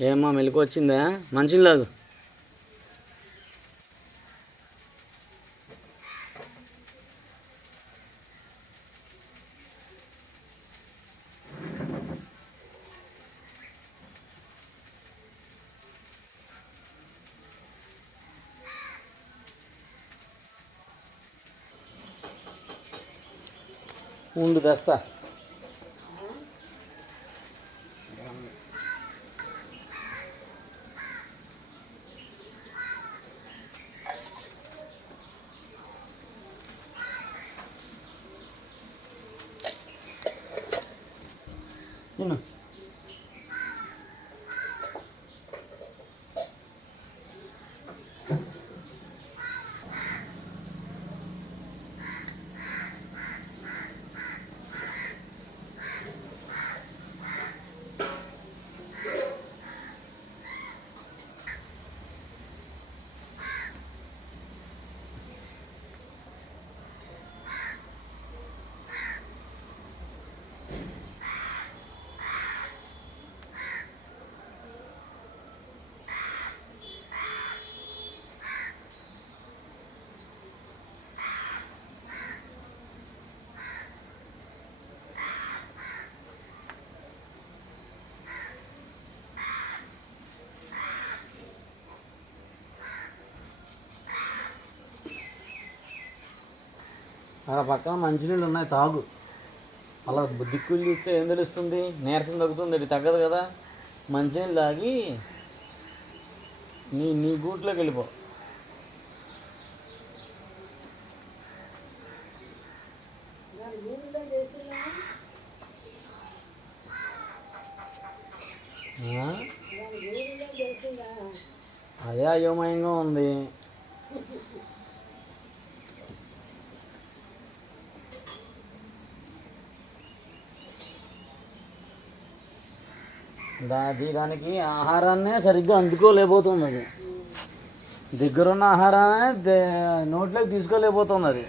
ఏమ్మా మెలకు వచ్చిందా? మంచిలాగు ఉండు తెస్తా. అక్కడ పక్కన మంచినీళ్ళు ఉన్నాయి తాగు. అలా దిక్కులు చూస్తే ఏం తెలుస్తుంది? నీరసం తగ్గుతుంది ఇది తగ్గదు కదా. మంచినీళ్ళు తాగి నీ నీ గూట్లోకి వెళ్ళిపో. అయ్యా అదే అయోమయంగా ఉంది. దాది దానికి ఆహారాన్నే సరిగ్గా అందుకోలేకపోతుంది అది దగ్గరున్న ఆహారాన్ని దే- నోట్లోకి తీసుకోలేకపోతుంది అది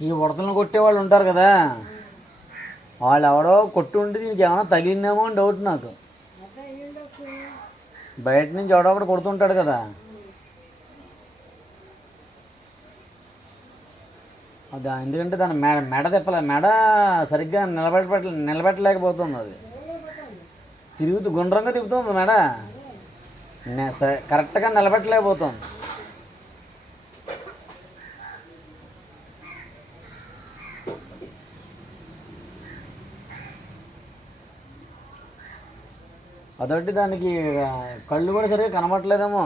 ఈ ఉడతలను కొట్టేవాళ్ళు ఉంటారు కదా. వాళ్ళు ఎవడో కొట్టుంటే దీనికి ఏమైనా తగిలిందేమో అని డౌట్ నాకు. బయట నుంచి ఎవడో ఒకటి కొడుతుంటాడు కదా. అది ఎందుకంటే దాని మెడ మెడ తిప్పలే మెడ సరిగ్గా నిలబెట్ట నిలబెట్టలేకపోతుంది అది. తిరుగుతూ గుండ్రంగా తిప్పుతుంది మెడ. స- కరెక్ట్గా నిలబెట్టలేకపోతుంది. అదొకటి దానికి కళ్ళు కూడా సరిగ్గా కనబడట్లేదేమో.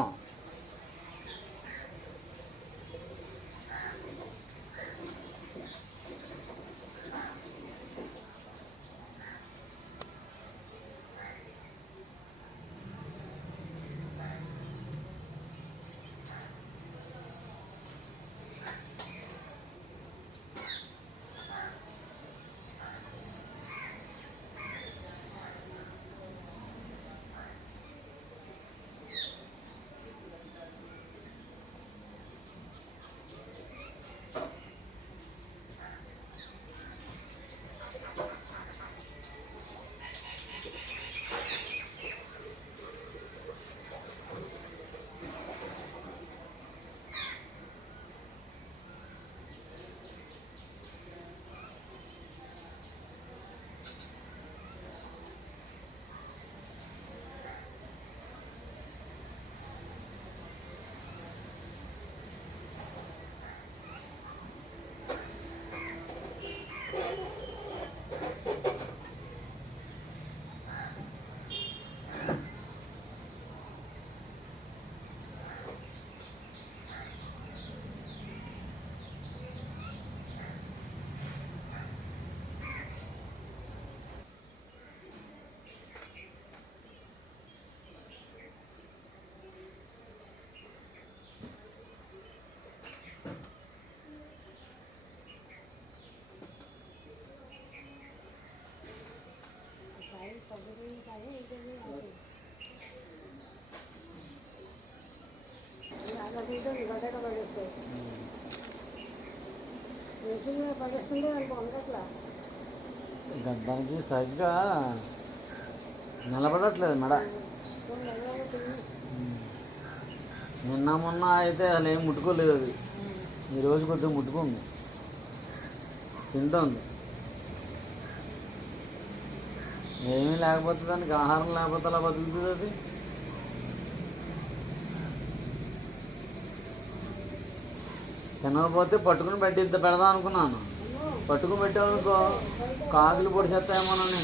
దానికి సరిగ్గా నిలబడట్లేదు మెడ. నిన్న మొన్న అయితే అసలు ఏం ముట్టుకోలేదు అది. ఈరోజు రోజు కొద్దిగా ముట్టుకుంది. తింటుంది. ఏమీ లేకపోతే దానికి ఆహారం లేకపోతే అలా బతుకుతుంది అది. తినకపోతే పట్టుకుని పెట్టి ఇంత పెడదాం అనుకున్నాను. పట్టుకుని పెట్టామనుకో కాకులు పొడిచేస్తాయేమోనని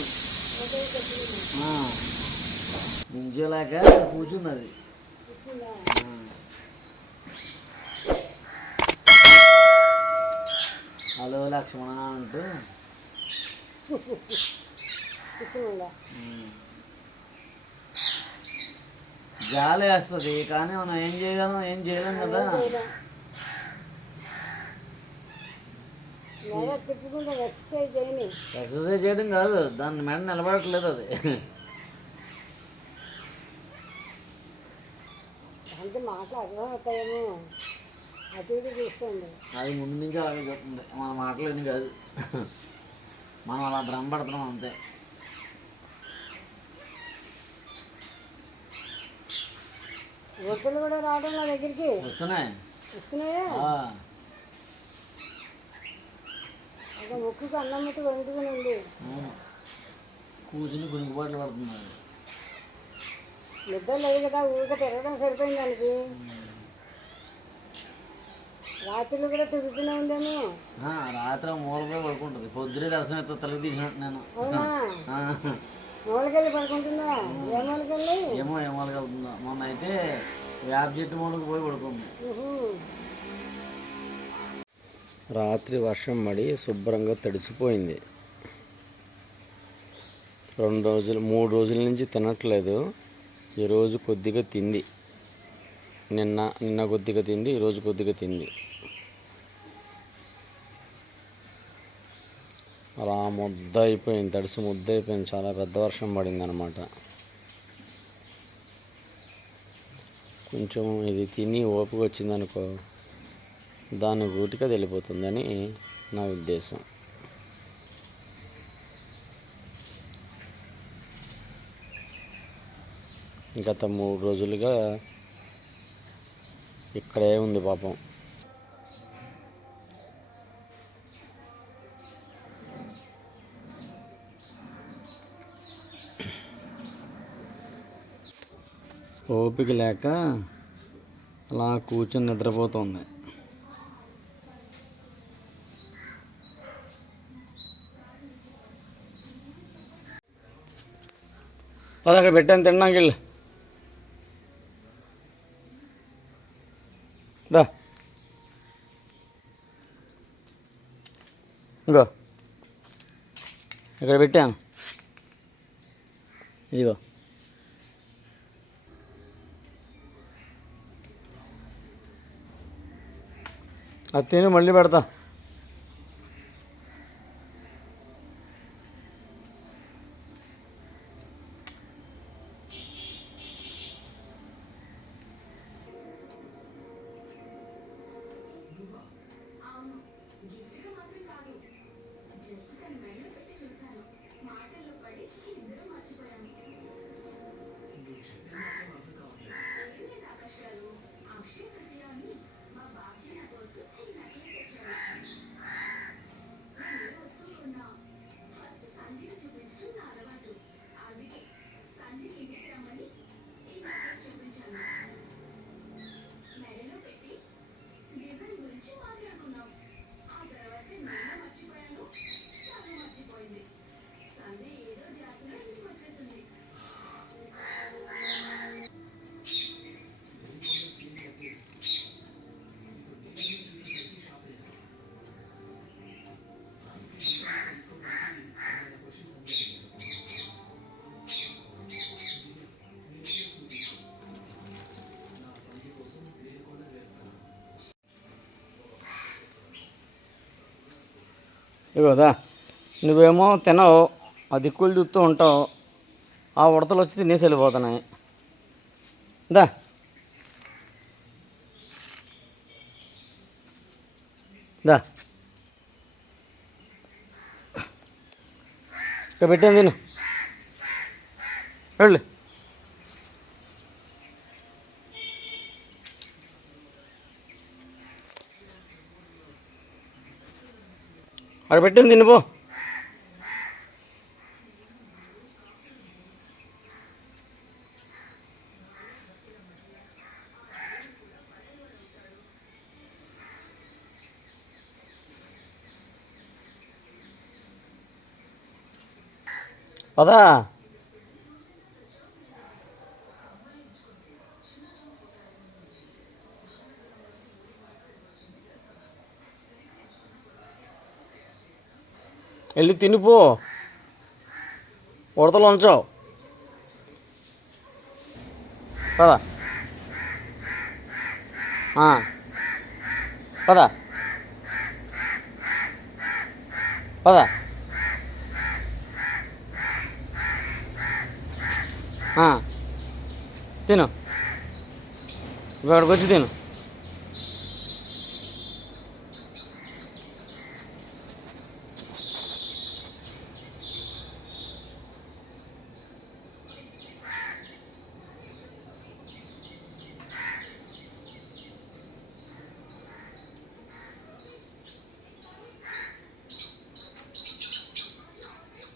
నించోలేక కూర్చుంది అది. హలో లక్ష్మణ అంటూ. ఉమ్. జాలి వేస్తుంది కానీ మనం ఏం చేయగలం ఏం చేయలేం కదా. ఎక్సర్సైజ్ చేయడం కాదు దాన్ని మెడ నిలబడట్లేదు అది. అంటే మాటలు అర్థమవుతాయేమో. అటు ఇటు చూస్తుంది అది ముందు నుంచి అలాగే చెప్తుంది. మన మాటలు ఏమి కాదు. మనం అలా భ్రమపడుతున్నాం అంతే. రొట్టెలు కూడా రావడం నా దగ్గరికి. వస్తున్నాయి. వస్తున్నాయా ఆ, ఒక ముక్కుకు అన్నం ముట్టు వండుకుని ఉంది అవును. కూర్చుని గుణికిపాట్లు పడుతున్నాయి నిద్ర లేదు కదా ఊరికే తిరగడం సరిపోయింది దానికి. రాత్రులు కూడా తిరుగుతూనే ఉందేమో. రాత్రి మూలపై పడుకుంటుంది. పొద్దునే దర్శనం తలకి తీసినట్టు నేను. మూలకెళ్ళి పడుకుంటుందా? ఏ మూలకెళ్ళి? ఏమో ఏ మూలకి వెళ్తుందో మొన్న అయితే వేప చెట్టు మూలకి పోయి పడుకుంది. రాత్రి వర్షం పడి శుభ్రంగా తడిసిపోయింది. రెండు రోజులు మూడు రోజుల నుంచి తినట్లేదు. ఈరోజు కొద్దిగా తింది. నిన్న నిన్న కొద్దిగా తింది ఈరోజు కొద్దిగా తింది. అలా ముద్ద అయిపోయింది తడిసి ముద్ద అయిపోయింది. చాలా పెద్ద వర్షం పడింది అనమాట కొంచెం ఇది తిని ఓపిక వచ్చిందనుకో దాని గూటిగా తెలిపోతుందని నా ఉద్దేశం. గత మూడు రోజులుగా ఇక్కడే ఉంది పాపం. ఓపిక లేక అలా కూర్చొని నిద్రపోతుంది. అది అక్కడ పెట్టాను తినడానికి వెళ్ళు దా ఇంకో ఇక్కడ పెట్టాను ఇదిగో అది తిని మళ్ళీ పెడతా కదా నువ్వేమో తినవు ఆ దిక్కులు చూస్తూ ఉంటావు ఆ ఉడతలు వచ్చి తినేసి వెళ్ళిపోతున్నాయి. దా. దా. ఇక పెట్టాను తిను? వెళ్ళు. అక్కడ పెట్టింది తినిపో పదా. వెళ్ళి తినిపో ఉడతలు ఉంచావు. పద. పదా. పద. పద తిను. ఇక్కడికి వచ్చి తిను.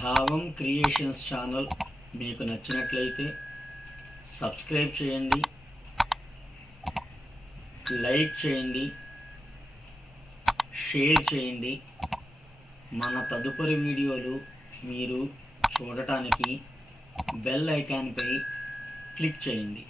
భావం క్రియేషన్స్ ఛానల్ మీకు నచ్చినట్లయితే సబ్స్క్రైబ్ చేయండి లైక్ చేయండి షేర్ చేయండి. మన తదుపరి వీడియోలు మీరు చూడటానికి బెల్ ఐకాన్పై క్లిక్ చేయండి.